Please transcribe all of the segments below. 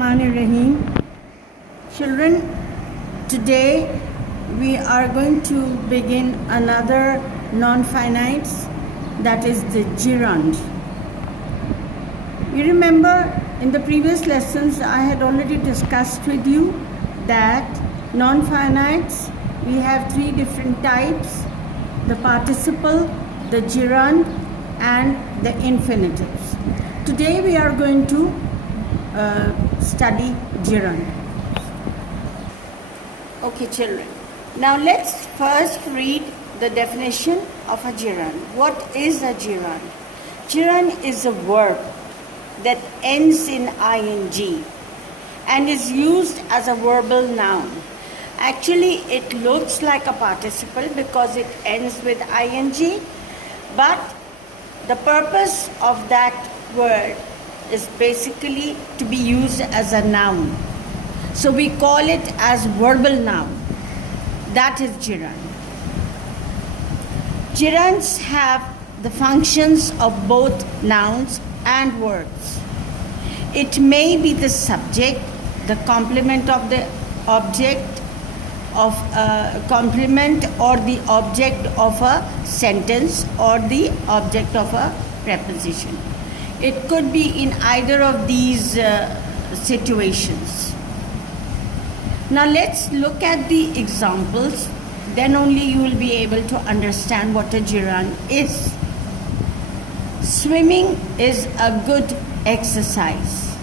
Rahim. Children, today we are going to begin another non-finite, that is the gerund. You remember in the previous lessons I had already discussed with you that non-finites, we have three different types: the participle, the gerund and the infinitives. Today we are going to study gerund. Okay, children. Now let's first read the definition of a gerund. What is a gerund? Gerund is a verb that ends in ing and is used as a verbal noun. Actually, it looks like a participle because it ends with ing, but the purpose of that word is basically to be used as a noun. So we call it as verbal noun. That is gerund. Gerunds have the functions of both nouns and verbs. It may be the subject, the complement of the object of a complement, or the object of a sentence, or the object of a preposition. It could be in either of these situations. Now let's look at the examples. Then only you will be able to understand what a gerund is. Swimming is a good exercise.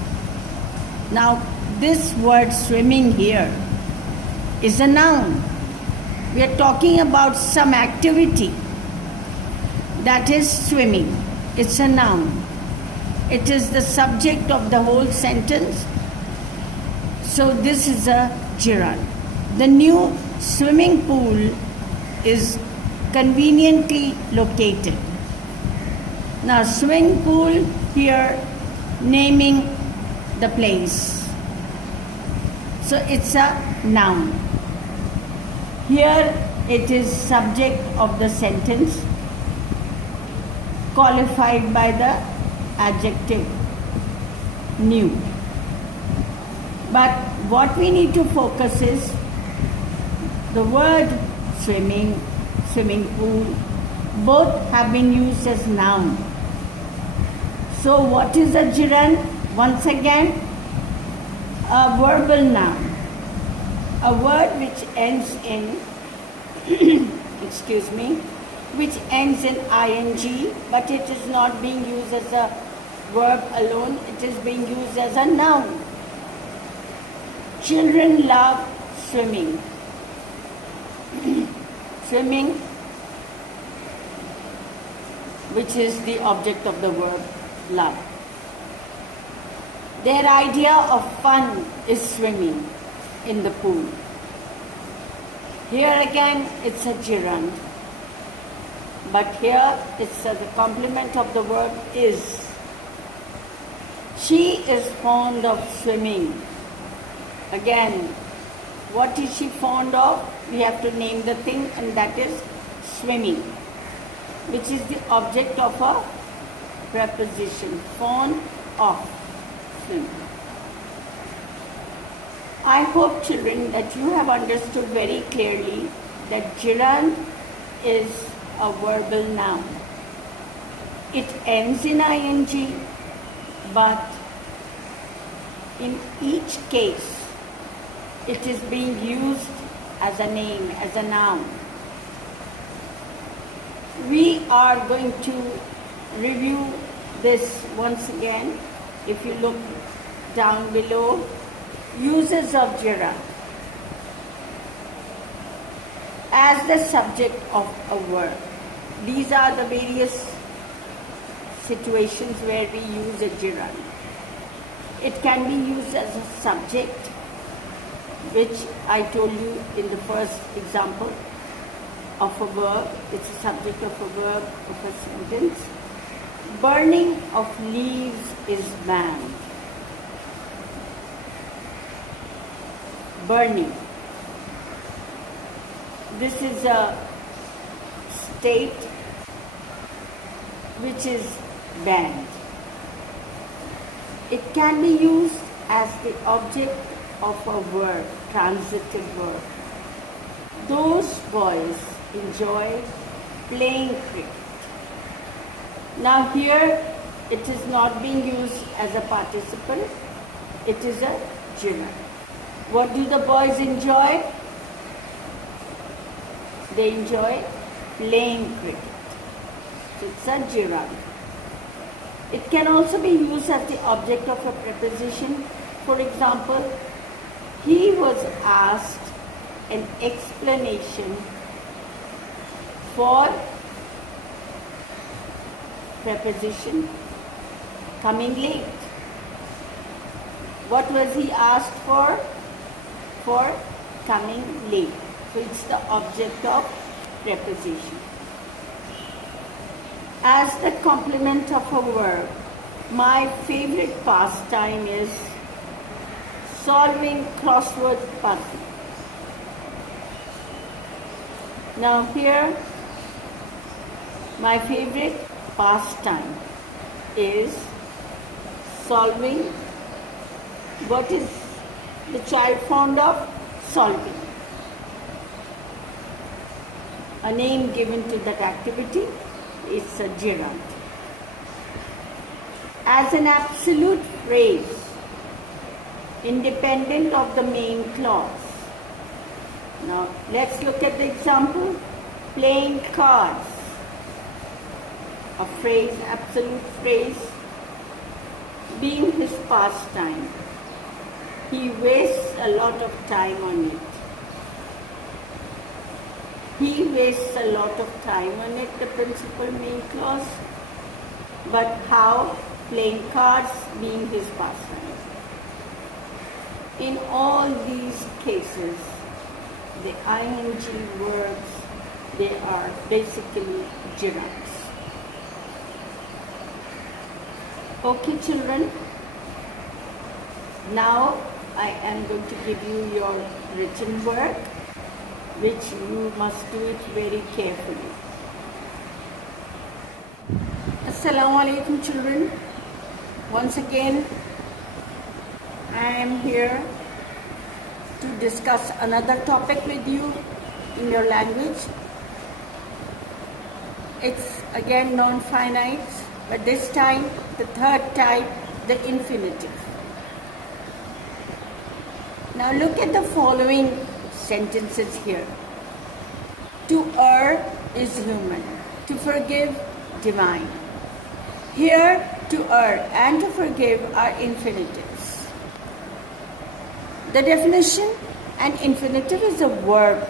Now this word swimming here is a noun. We are talking about some activity. That is swimming. It's a noun. It is the subject of the whole sentence. So this is a gerund. The new swimming pool is conveniently located. Now swimming pool here, naming the place. So it's a noun. Here it is subject of the sentence, qualified by the adjective new. But what we need to focus is the word swimming, swimming pool, both have been used as noun. So what is a gerund? Once again, a verbal noun. A word which ends in excuse me, which ends in ing, but it is not being used as a verb alone, it is being used as a noun. Children love swimming. Swimming, which is the object of the verb love. Their idea of fun is swimming in the pool. Here again it's a gerund. But here it's the complement of the verb is. She is fond of swimming. Again, what is she fond of? We have to name the thing, and that is swimming, which is the object of a preposition. Fond of swimming. I hope, children, that you have understood very clearly that gerund is a verbal noun. It ends in ing, but in each case it is being used as a name, as a noun. We are going to review this once again. If you look down below, uses of gerund. As the subject of a verb. These are the various situations where we use a gerund. It can be used as a subject, which I told you in the first example of a verb. It's a subject of a verb of a sentence. Burning of leaves is banned. Burning. This is a state which is banned. It can be used as the object of a verb, transitive verb. Those boys enjoy playing cricket. Now here it is not being used as a participle, it is a gerund. What do the boys enjoy? They enjoy playing cricket. So it's a gerund. It can also be used as the object of a preposition. For example, he was asked an explanation for preposition coming late. What was he asked for? For coming late. So it's the object of preposition. As the complement of a verb, my favorite pastime is solving crossword puzzle. Now here, my favorite pastime is solving. What is the child fond of? Solving. A name given to that activity is a gerund. As an absolute phrase, independent of the main clause. Now let's look at the example. Playing cards. A phrase, absolute phrase, being his pastime. He wastes a lot of time on it. He wastes a lot of time on it, the principal main clause. But how? Playing cards being his pastime. In all these cases, the ing verbs, they are basically gerunds. Okay, children. Now I am going to give you your written work, which you must do it very carefully. Assalamu alaikum, children. Once again, I am here to discuss another topic with you in your language. It's again non-finite, but this time, the third type, the infinitive. Now look at the following sentences here. To err is human, to forgive, divine. Here, to err and to forgive are infinitives. The definition: an infinitive is a verb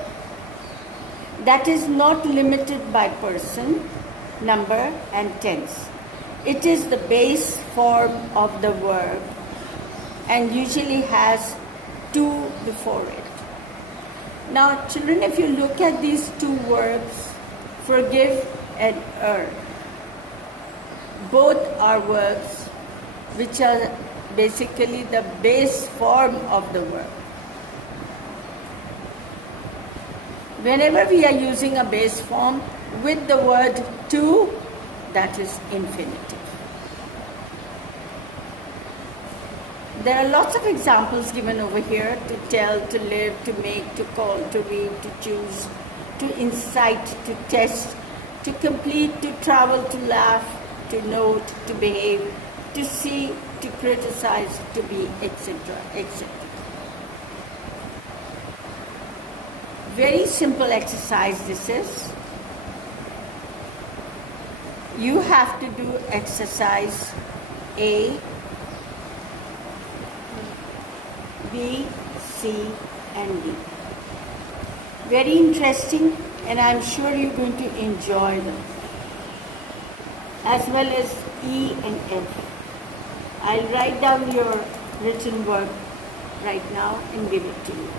that is not limited by person, number, and tense. It is the base form of the verb and usually has to before it. Now, children, if you look at these two verbs, forgive and err, both are verbs which are basically the base form of the verb. Whenever we are using a base form with the word to, that is infinitive. There are lots of examples given over here: to tell, to live, to make, to call, to read, to choose, to incite, to test, to complete, to travel, to laugh, to note, to behave, to see, to criticize, to be, etc., etc. Very simple exercise this is. You have to do exercise A, B, C, and D. Very interesting, and I'm sure you're going to enjoy them, as well as E and F. I'll write down your written work right now and give it to you.